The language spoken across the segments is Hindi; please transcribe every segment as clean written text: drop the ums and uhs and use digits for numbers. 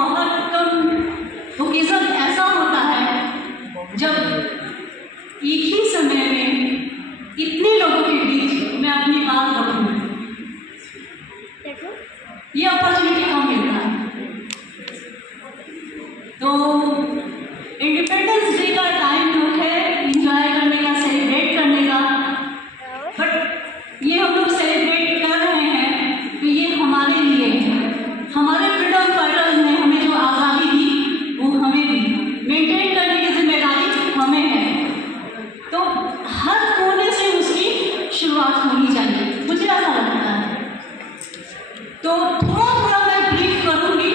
बहुत कम ओकेजन ऐसा होता है जब एक ही समय में इतने लोगों के बीच मैं अपनी बात रखूं। ये अपॉर्चुनिटी कम मिलता है। तो इंडिपेंडेंस डे का टाइम जो है इंजॉय करने का, सेलिब्रेट करने का, बट ये हम लोग सेलिब्रेट कर रहे हैं तो ये हमारे लिए है। हमारे फ्रीडम फाइटर्स ने हमें जो आज़ादी दी वो हमें दी, मेंटेन करने की जिम्मेदारी हमें है। तो हर कोने से उसकी शुरुआत होनी चाहिए, मुझे ऐसा लगता है। तो थोड़ा थोड़ा मैं ब्रीफ करूँगी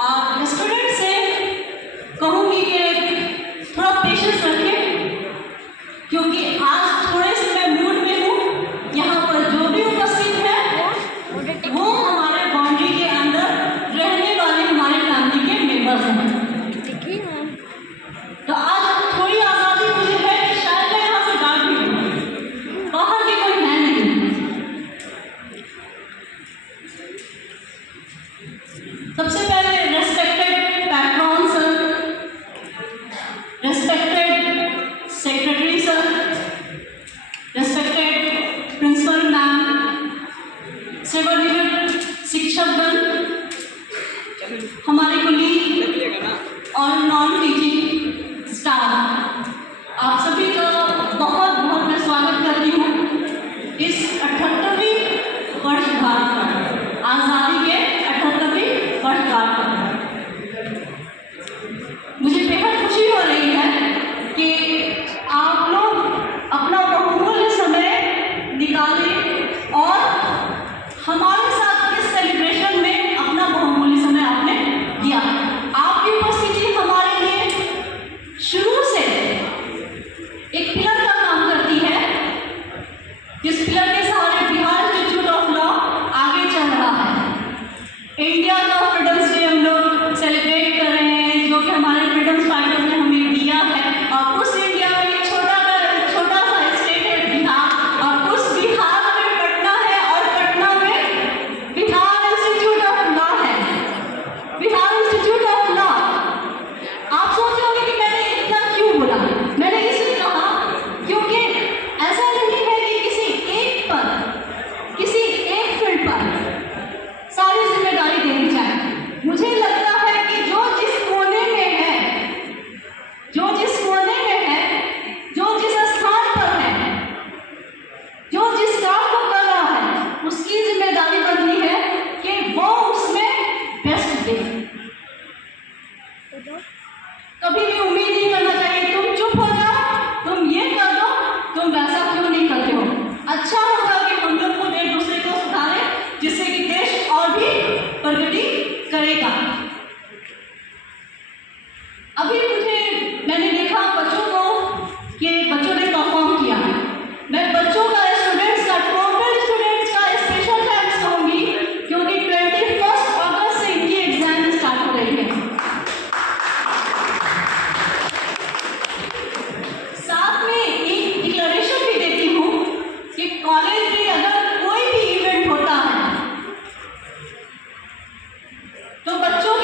और स्टूडेंट से कहूँगी कि थोड़ा पेशेंस रखें, क्योंकि आज थोड़े से मैं मूड में हूँ। यहाँ पर जो भी उपस्थित है वो हमारे बाउंड्री के अंदर रहने वाले हमारे फैमिली के मेंबर्स हैं। तो आज थोड़ी आज़ादी मुझे है कि शायद मैं यहाँ से गार्ड भी हूँ, बाहर के कोई है नहीं। सबसे पहले respected patron sir, respected secretary sir, respected principal ma'am, सेवानिवृत्त शिक्षकगण, हमारे कुलीग और नॉन टीचिंग स्टाफ, आप सभी का बहुत बहुत मैं स्वागत करती हूँ इस 78वीं वर्षगांठ पर, आज़ादी के 78वीं वर्षगांठ पर। मुझे बेहद खुशी हो रही है कि आप लोग अपना बहुमूल्य समय निकालें और हमारे साथ इस सेलिब्रेशन में अपना बहुमूल्य समय आपने दिया। आपकी उपस्थिति हमारे लिए शुरू से एक पिलर का काम करती है, जिस पिलर के सहारे बिहार इंस्टीट्यूट ऑफ लॉ आगे चल रहा है। इंडिया का फ्रीडम्स डे हम लोग सेलिब्रेट कर रहे हैं, जो कि हमारे फ्रीडम्स फाइटर्स ने हमें दिया है। और उस इंडिया में एक छोटा सा स्टेट है बिहार, और उस बिहार में पटना है, और पटना में बिहार इंस्टीट्यूट ऑफ लॉ है। बिहार इंस्टीट्यूट ऑफ लॉ, आप सोच रहे होंगे कि मैंने इतना क्यों बोला। मैंने इसलिए कहा क्योंकि ऐसा नहीं है कि किसी एक फील्ड पर सारी जिम्मेदारी देनी चाहिए। मुझे लगता है कि जो जिस कोने में है, जो जिस स्थान पर है, जो जिस काम को कर रहा है, उसकी जिम्मेदारी बनती है कि वो उसमें बेस्ट दे। कभी भी उम्मीद नहीं करना चाहिए तुम चुप हो जाओ, तुम ये कर दो, तुम वैसा क्यों नहीं करते हो। अच्छा होगा कि हम लोग खुद एक दूसरे को सुधारें, जिससे कि देश और भी प्रगति करेगा। अभी मैंने देखा बच्चों को कि बच्चों ने परफॉर्म किया। मैं बच्चों का, स्टूडेंट्स का, टोटल स्टूडेंट्स का स्पेशल थैंक्स कहूँगी, क्योंकि 21 अगस्त से इनकी एग्जाम स्टार्ट हो रही है। साथ में एक डिक्लेरेशन भी देती हूँ कि कॉलेज में अगर कोई भी इवेंट होता है तो बच्चों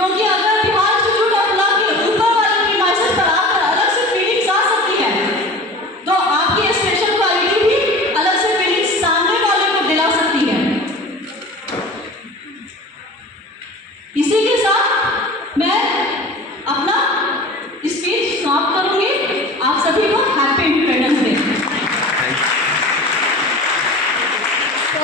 क्योंकि अगर